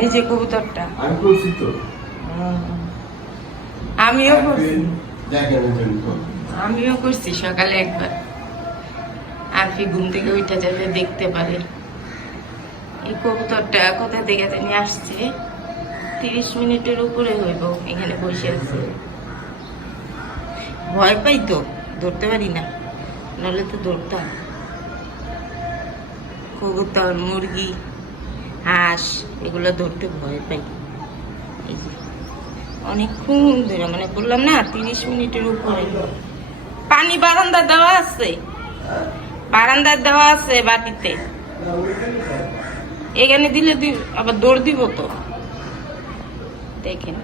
এই যে কবুতরটা। আমি করছি তো। আমিও করছি। আমিও করছি সকালে একবার। আরফি ঘুম থেকে উঠে যাতে দেখতে পারে এই কবুতরটা কোথা থেকে জানি আসছে। তিরিশ মিনিটের উপরে হইব এখানে বসে আছে। ভয় পাই তো ধরতে পারি না। নাহলে তো ধরতাম। কবুতর মুরগি। হাঁস, এগুলো ধরতে ভয় পাই। অনেকক্ষণ ধরে মানে বললাম না, তিরিশ মিনিটের উপরে। পানি বারান্দা দেওয়া আছে। বারান্দার দেওয়া আছে বাটিতে। এখানে দিলে দি, আবার দৌড় দিব তো। দেখেন।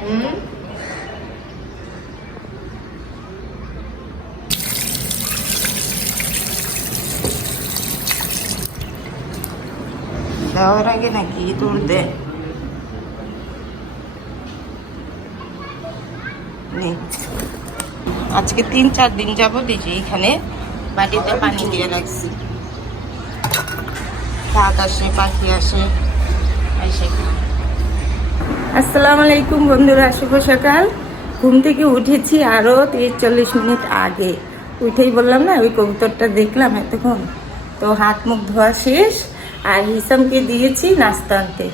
হুম? দেওয়ার আগে নাকি দৌড় দে আজকে তিন চার দিন যাব দেখি এখানে বাড়িতে পানি দিয়ে রাখছি কাক আসে পাখি আসে আসসালামু আলাইকুম বন্ধুরা শুভ সকাল ঘুম থেকে উঠেছি আরও তিরিশ চল্লিশ মিনিট আগে উঠেই বললাম না ওই কবুতরটা দেখলাম এতক্ষণ তো হাত মুখ ধোয়া শেষ আর হিসামকে দিয়েছি নাস্তা আনতে।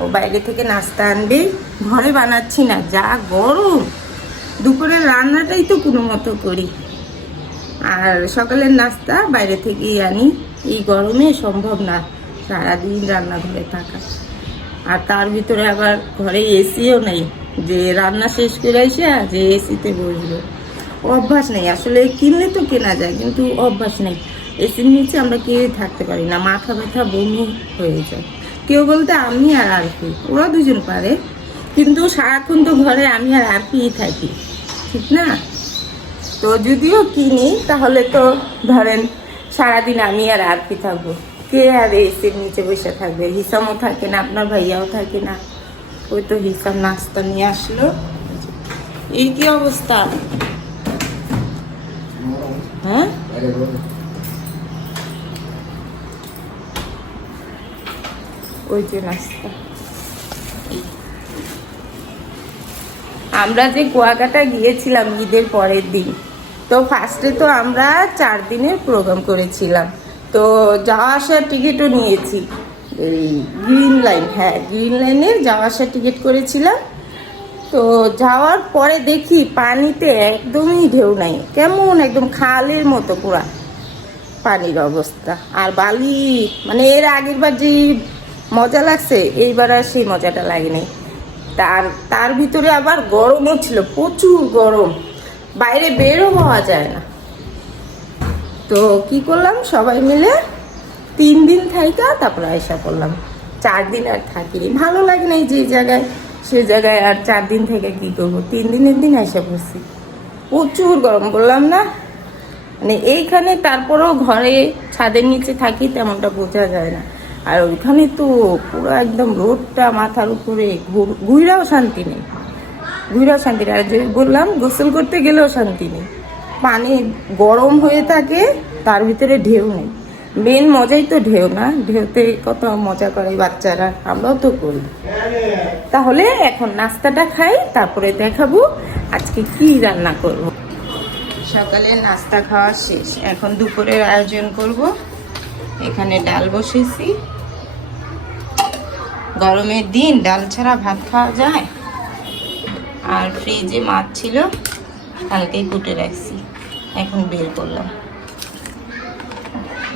ও বাইরে থেকে নাস্তা আনবে। ঘরে বানাচ্ছি না, যা গরম। দুপুরের রান্নাটাই তো কোনো মতো করি। আর সকালের নাস্তা বাইরে থেকেই আনি। এই গরমে সম্ভব না সারাদিন রান্নাঘরে থাকা। আর তার ভিতরে আবার ঘরে এসিও নেই। যে রান্না শেষ করে এসে যে এসিতে বসবো অভ্যাস নেই। আসলে কিনলে তো কেনা যায়, কিন্তু অভ্যাস নেই। এসির নিচে আমরা কেউ থাকতে পারি না, মাথা ব্যথা বমি হয়ে যায়। কেউ বলতে আমি আর আরপি ওরা দুজন পারে, কিন্তু সারাক্ষণ তো ঘরে আমি আর আরপিই থাকি, ঠিক না? তো যদিও কিনি তাহলে তো ধরেন সারাদিন আমি আর আরপি থাকব। কে আর এসির নিচে বসে থাকবে? হিসামও থাকে না, আপনার ভাইয়াও থাকে না। ওই তো হিসাম নাস্তা নিয়ে আসলো। এই কি অবস্থা? হ্যাঁ? ওই যে এই। আমরা যে কুয়াকাটা গিয়েছিলাম ঈদের পরের দিন, তো ফার্স্টে তো আমরা চার দিনের প্রোগ্রাম করেছিলাম। তো যাওয়া আসার টিকিটও নিয়েছি। এই গ্রিন লাইন হ্যাঁ গ্রিন লাইনের যাওয়া আসার টিকিট করেছিলাম। তো যাওয়ার পরে দেখি পানিতে একদমই ঢেউ নাই, কেমন একদম খালের মতো পুরা। পানির অবস্থা। আর বালি মানে এর আগের বার যে মজা লাগছে? এইবার আর সেই মজাটা লাগেনি। তার তার ভিতরে আবার গরমও ছিল, প্রচুর গরম। বাইরে বেরও হওয়া যায় না। তো কি করলাম? সবাই মিলে তিন দিন থাইকা, তারপরে আয়সা করলাম। চার দিন আর থাকিনি। ভালো লাগে না যে জায়গায়, সে জায়গায় আর চার দিন থেকে কি করব? তিন দিনের দিন আয়সা করছি প্রচুর গরম, বললাম না? মানে এইখানে তারপরেও ঘরে ছাদের নিচে থাকি তেমনটা বোঝা যায় না। আর ওইখানে তো পুরো একদম রোদটা মাথার উপরে ঘুইরাও শান্তি নেই। ঘুইরাও শান্তি নেই। আর যে বললাম, গোসল করতে গেলেও শান্তি নেই। পানি গরম হয়ে থাকে, তার ভিতরে ঢেউ নেই। মেন মজাই তো ঢেউ না। ঢেউতে কত মজা করে বাচ্চারা। আমরাও তো করি। তাহলে এখন নাস্তাটা খাই, তারপরে দেখাবো আজকে কি রান্না করব। সকালে নাস্তা খাওয়া শেষ। এখন দুপুরের আয়োজন করব। এখানে ডাল বসেছি। গরমের দিন ডাল ছাড়া ভাত খাওয়া যায়? আর ফ্রিজে মাছ ছিল, কালকেই কুটে রাখছি। এখন বের করলাম।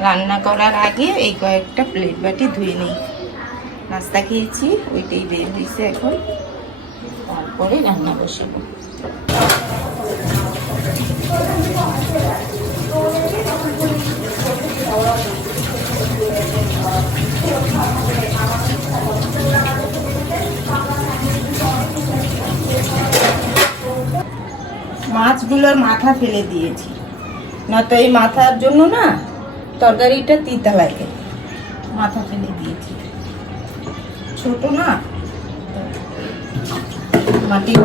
রান্না করার আগে এই কয়েকটা প্লেট বাটি ধুয়ে নিই। নাস্তা খেয়েছি, ওইটাই বের হয়েছে এখন। তারপরে রান্না বসাবো। মাছগুলোর মাথা ফেলে দিয়েছি। না তো এই মাথার জন্য না তরকারিটা তিতা লাগে। মাথা ফেলে দিয়েছি। ছোট না। মাটির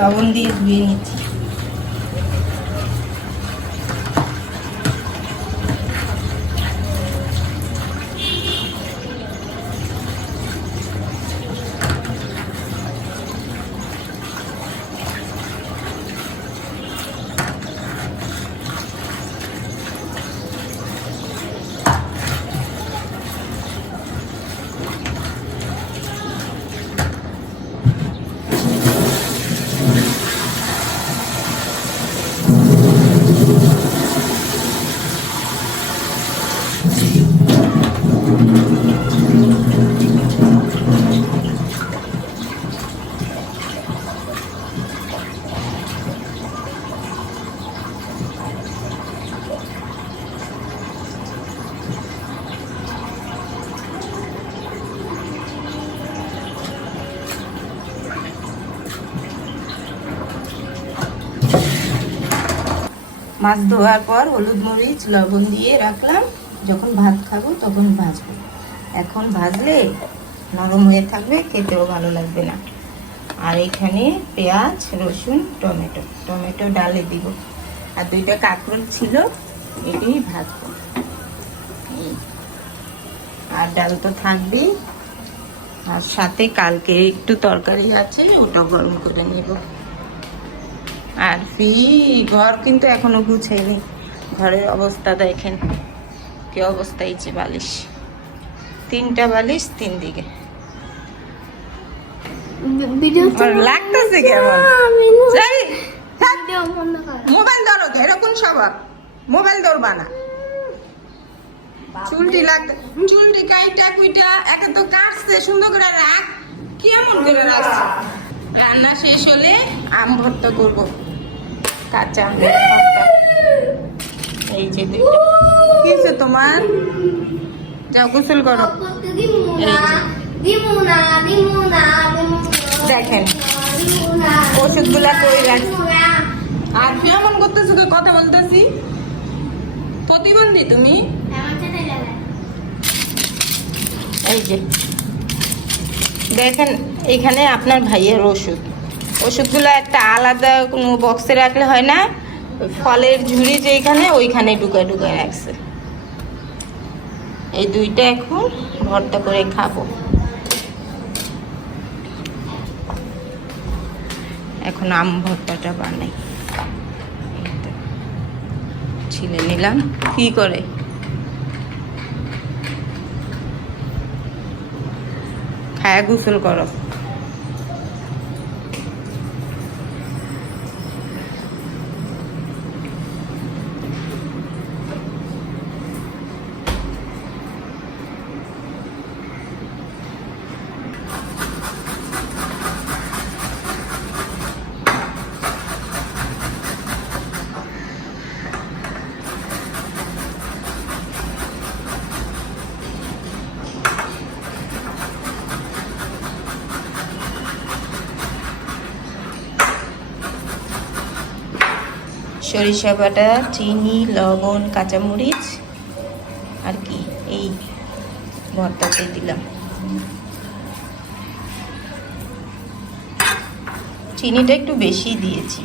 লবণ দিয়ে ধুয়ে নিচ্ছি। মাছ ধোয়ার পর হলুদ মরিচ লবণ দিয়ে রাখলাম। যখন ভাত খাব তখন ভাজবো। এখন ভাজলে নরম হয়ে থাকবে, খেতেও ভালো লাগবে না। আর এখানে পেঁয়াজ, রসুন, টমেটো। টমেটো ডালে দিব। আর দুইটা কাঁকরোল ছিল এটি ভাজবো। আর ডাল তো থাকবেই। আর সাথে কালকে একটু তরকারি আছে ওটা গরম করে নেব। আর ফি ঘর কিন্তু এখনও গুছাইনি ঘরের অবস্থা দেখেন। কি অবস্থা এই যে বালিশ? তিনটা বালিশ তিন দিকে। লাগতেছে কেমন? কর মোবাইল ধরো তো, এরকম স্বভাব? মোবাইল ধরবা না। চুলটি লাগতে চুলটি কাইটা কুইটা একে তো কাটছে সুন্দর করে রাখ। কেমন করে রাখছে রান্না শেষ হলে আম ভর্তা করব। কাঁচা আম তোমার? যাও, গোসল করো। দেখেন, ওষুধগুলা না আর করতেছো কথা বলতেছি। প্রতিবন্ধী তুমি? এই যে। দেখেন, এখানে আপনার ভাইয়ের ওষুধ। ওষুধগুলো একটা আলাদা কোনো বক্সে রাখলে হয় না? ফলের ঝুড়ি যেখানে ওইখানে ঢুকায় ঢুকায় রাখছে। এই দুইটা এখন ভর্তা করে খাব। এখন আম ভর্তাটা বানাই। ছিলে নিলাম। কি করে? খায়া গোসল করো। সরিষা বাটা চিনি, লবণ, কাঁচামরিচ, আর কি, এই ভর্তাতে দিলাম। চিনিটা একটু বেশি দিয়েছি।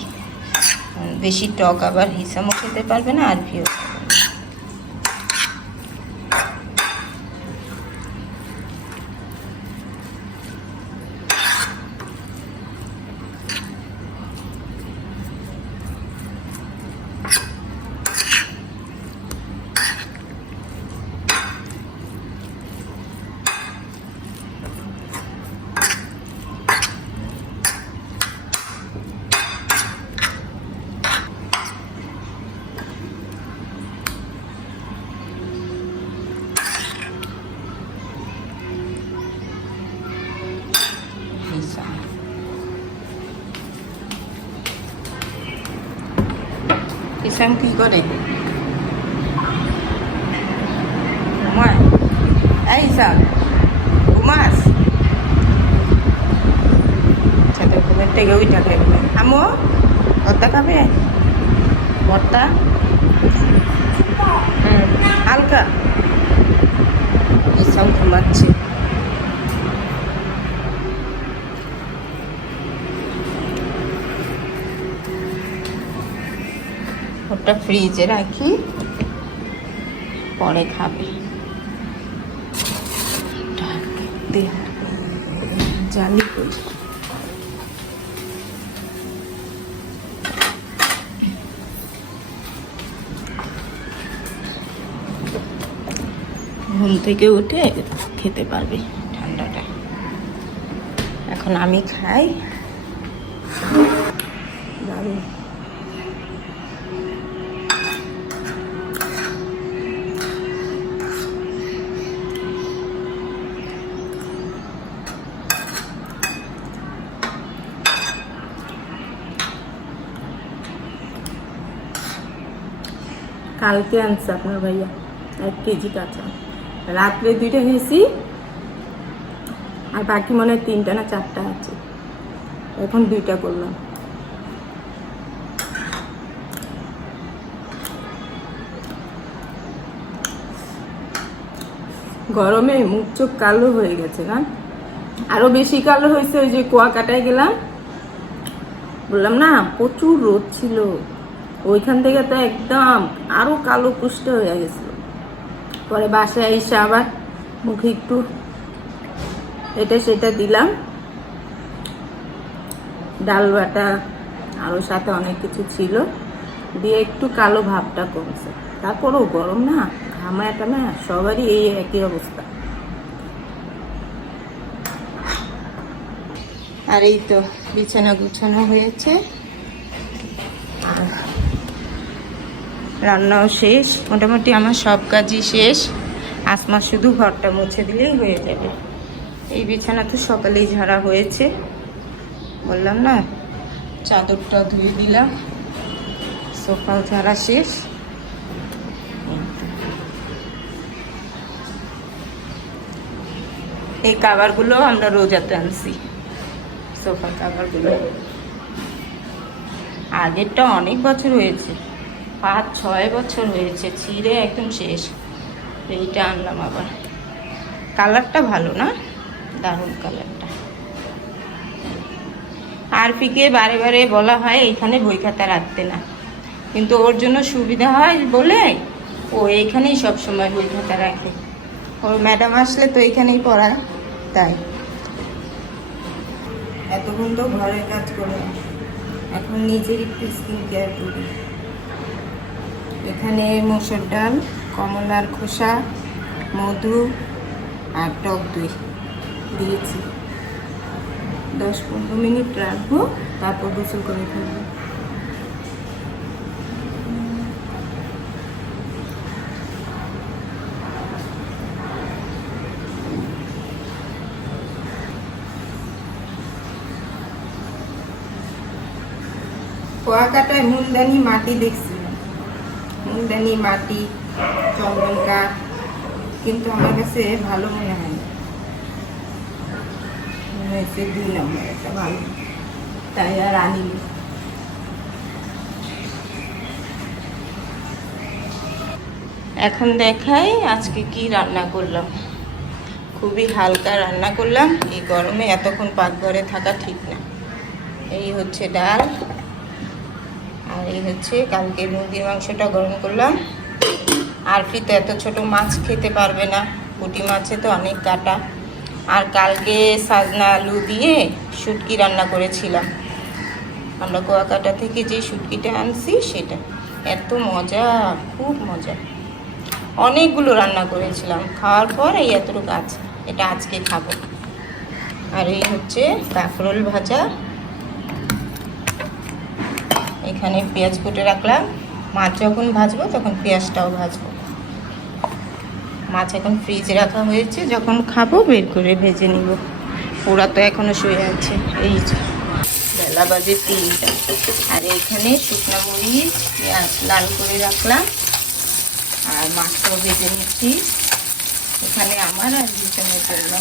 বেশি টক আবার হিসামও খেতে পারবে না, আর ভিও হিসাম হিসাম কি করে। ঘুমায়। এই হিসাম ঘুমাস। আমো ভর্তা খাবে? ভর্তা হালকা। হিসাম ঘুমাচ্ছে। ওটা ফ্রিজে রাখি, পরে খাবে। জালি ঘুম থেকে উঠে খেতে পারবে ঠান্ডাটা। এখন আমি খাই। কালকে আনছে আপনার ভাইয়া, এক কেজি কাঁচা। রাত্রে দুইটা খেয়েছি, আর বাকি মনে হয় তিনটা না চারটা আছে। এখন দুইটা করলাম। গরমে মুখ চোখ কালো হয়ে গেছে না? আরও বেশি কালো হয়েছে ওই যে কুয়াকাটায় গেলাম। বললাম, না, প্রচুর রোদ ছিল। ওইখান থেকে তো একদম আরও কালো কুষ্ট হয়ে গেছিল। পরে বাসায় এসে আবার মুখে একটু এটা সেটা দিলাম। ডাল বাটা আরও সাথে অনেক কিছু ছিল। দিয়ে একটু কালো ভাবটা কমছে। তারপরেও গরম না, ঘামায় টামা সবারই এই একই অবস্থা। আর এই তো বিছানা গুছানো হয়েছে। আর রান্নাও শেষ। মোটামুটি আমার সব কাজই শেষ। আসমা শুধু ঘরটা মুছে দিলেই হয়ে যাবে। এই বিছানা তো সকালেই ঝাড়া হয়েছে। বললাম না, চাদরটা ধুয়ে দিলাম। সোফাও ঝাড়া শেষ। এই কাভারগুলো আমরা রোজাতে আনছি। সোফা কাভারগুলো আগেরটা অনেক বছর হয়েছে। পাঁচ, ছয় বছর হয়েছে, ছিঁড়ে একদম শেষ। এইটা আনলাম আবার। কালারটা ভালো না? দারুণ কালারটা। আরফিকে বারে বারে বলা হয়, এইখানে বই খাতা রাখতে না। কিন্তু ওর জন্য সুবিধা হয় বলে ও এখানেই সব সময় বই খাতা রাখে। ওর ম্যাডাম আসলে তো এখানেই পড়ায়, তাই। এতক্ষণ তো ঘরের কাজ করে। এখন নিজের একটু স্কিন কেয়ার করি। এখানে মসুর ডাল, কমলার খোসা, মধু আর টক দই দিয়েছি। দশ পনেরো মিনিট রাখব, তারপর গোসল করে ফেলব। কুয়াকাটায় মুলদানি মাটি দেখছিলাম মুলদানি মাটি চন্দন কাঠ কিন্তু আমার কাছে ভালো মনে হয় তাই আর এখন দেখাই আজকে কি রান্না করলাম। খুবই হালকা রান্না করলাম। এই গরমে এতক্ষণ পাকঘরে থাকা ঠিক না। এই হচ্ছে ডাল। আর এই হচ্ছে কালকে মুরগির মাংসটা গরম করলাম। আরফি তো এত ছোট মাছ খেতে পারবে না, পুঁটি মাছে তো অনেক কাটা। আর কালকে সাজনা আলু দিয়ে শুটকি রান্না করেছিলাম। আমরা কুয়াকাটা থেকে যে শুটকিটা আনছি সেটা। এত মজা, খুব মজা। অনেকগুলো রান্না করেছিলাম। খাওয়ার পর এই এতটুকু আছে, এটা আজকে খাব। আর এই হচ্ছে কাঁকরোল ভাজা। এখানে পেঁয়াজ কুটে রাখলাম। মাছ যখন ভাজবো, তখন পেঁয়াজটাও ভাজবো। মাছ এখন ফ্রিজে রাখা হয়েছে। যখন খাব, বের করে ভেজে নিব। পোড়া তো এখনও শুয়ে আছে। এই বেলা বাজে তিনটা। আর এখানে শুকনো মরিচ, পেঁয়াজ লাল করে রাখলাম। আর মাছটাও ভেজে নিচ্ছি। এখানে আমার আর বিছানের জন্য।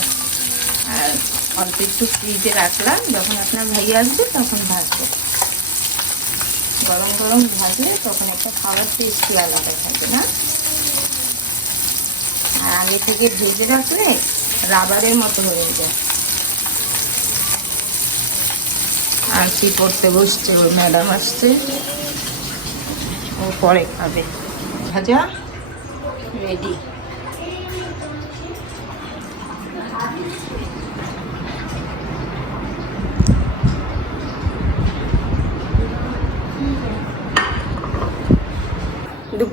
আর অল্প একটু ফ্রিজে রাখলাম। যখন আপনার ভাই আসবে, তখন ভাজবো। গরম গরম ভাজে তখন একটা খাবার টেস্টই আলাদা থাকে না। আর আগে থেকে ভেজে রাখলে রাবারের মতো হয়ে যায়। আর কি করতে বসছে ওর ম্যাডাম আসছে। ও পরে খাবে। ভাজা? রেডি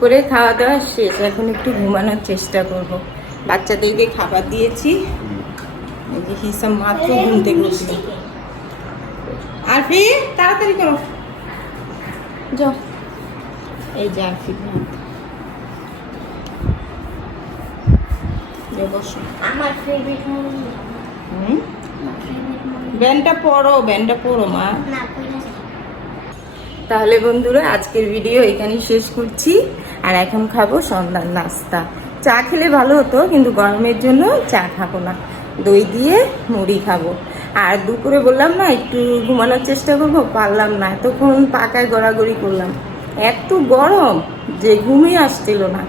দুপুরে খাওয়া দাওয়া শেষ। এখন একটু ঘুমানোর চেষ্টা করব। বাচ্চাদেরকে খাবার দিয়েছি। হিসাব মাত্র ঘুম থেকে উঠল। আরফি তাড়াতাড়ি করো। যাও এই যে আরফি ব্যানটা পড়ো ব্যানটা পড়ো মা। না তাহলে বন্ধুরা, আজকের ভিডিও এখানেই শেষ করছি। আর এখন খাব সন্ধ্যার নাস্তা। চা খেলে ভালো হতো, কিন্তু গরমের জন্য চা খাব না। দই দিয়ে মুড়ি খাব। আর দুপুরে বললাম না, একটু ঘুমানোর চেষ্টা করব, পারলাম না। এতক্ষণ পাকায় গড়াগড়ি করলাম। এত গরম যে ঘুমই আসছিল না।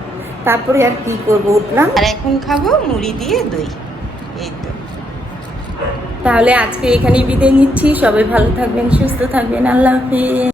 তারপরে আর কি করব, উঠলাম। আর এখন খাব মুড়ি দিয়ে দই। এই তো। তাহলে আজকে এখানেই বিদায় নিচ্ছি। সবাই ভালো থাকবেন, সুস্থ থাকবেন। আল্লাহ হাফিজ।